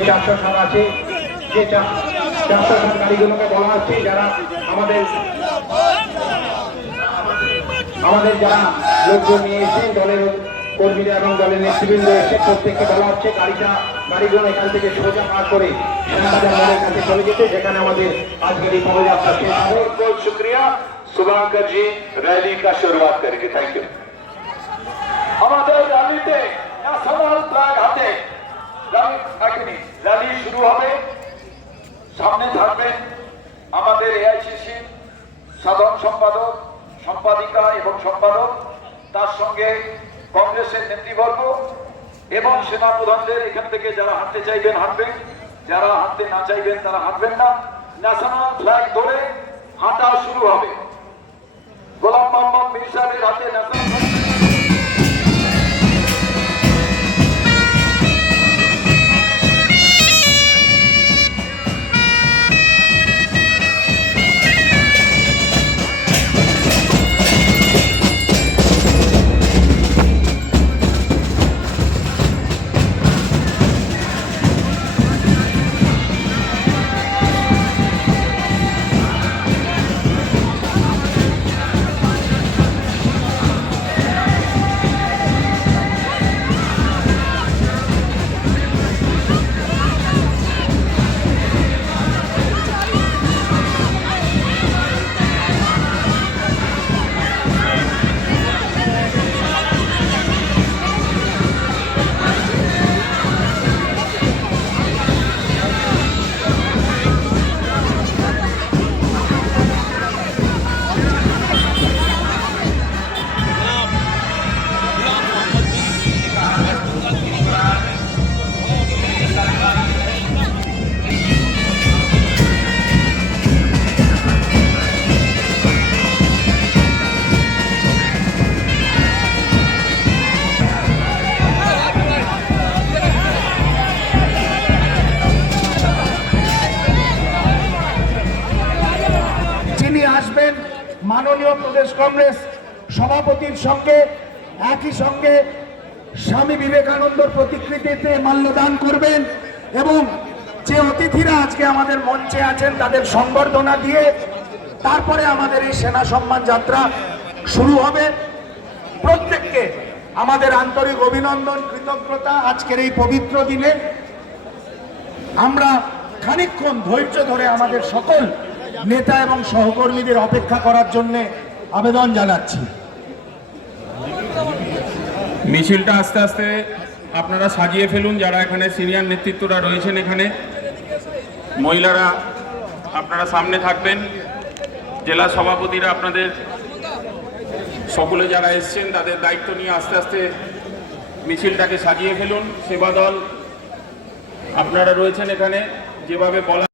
400 আছে, যে 400 গাড়িগুলোকে বলা হচ্ছে যারা আমাদের যারা লোকজন নিয়ে এসেছেন, দলের কর্মীরা এবং দলের নেতৃবৃন্দ এসে প্রত্যেককে বলা হচ্ছে গাড়িগুলো এখান থেকে সোজা পার করে শ্যামবাজার মোড়ের কাছে চলে যেতে, যেখানে আমাদের আজকের এই পদযাত্রা শেষ হবে। बहुत शुक्रिया शुभांकर जी रैली का शुरुआत करेंगे। Thank you. আমাদের র্যালিতে ন্যাশনাল ফ্ল্যাগ হাতে র্যালি শুরু হবে। সামনে থাকবেন আমাদের এআইসিসি সাধারণ সম্পাদক, সম্পাদিকা এবং সম্পাদক, তার সঙ্গে কংগ্রেসের নেতৃবর্গ এবং সেনাপ্রধানদের। এখান থেকে যারা হাঁটতে চাইবেন হাঁটবেন, যারা হাঁটতে না চাইবেন তারা হাঁটবেন না। ন্যাশনাল ফ্ল্যাগ ধরে হাঁটা শুরু হবে। গোলাম মোহাম্মদ মীর সাহেবের হাতে ন্যাশনাল ফ্ল্যাগ। মাননীয় প্রদেশ কংগ্রেস সভাপতির সঙ্গে একই সঙ্গে স্বামী বিবেকানন্দর প্রতিকৃতিতে মাল্যদান করবেন এবং যে অতিথিরা আজকে আমাদের মঞ্চে আছেন তাদের সংবর্ধনা দিয়ে তারপরে আমাদের এই সেনা সম্মান যাত্রা শুরু হবে। প্রত্যেককে আমাদের আন্তরিক অভিনন্দন, কৃতজ্ঞতা। আজকের এই পবিত্র দিনে আমরা খানিকক্ষণ ধৈর্য ধরে আমাদের সকল নেতা এবং সহকর্মীদের অপেক্ষা করার জন্য আবেদন জানাচ্ছি। মিছিলটা আস্তে আস্তে আপনারা সাজিয়ে ফেলুন। যারা এখানে সিনিয়র নেতৃত্বরা রয়েছেন, এখানে মহিলারা আপনারা সামনে থাকবেন, জেলা সভাপতিরা আপনাদের সকলে যারা এসছেন তাদের দায়িত্ব নিয়ে আস্তে আস্তে মিছিলটাকে সাজিয়ে ফেলুন। সেবা দল আপনারা রয়েছেন এখানে, যেভাবে বলা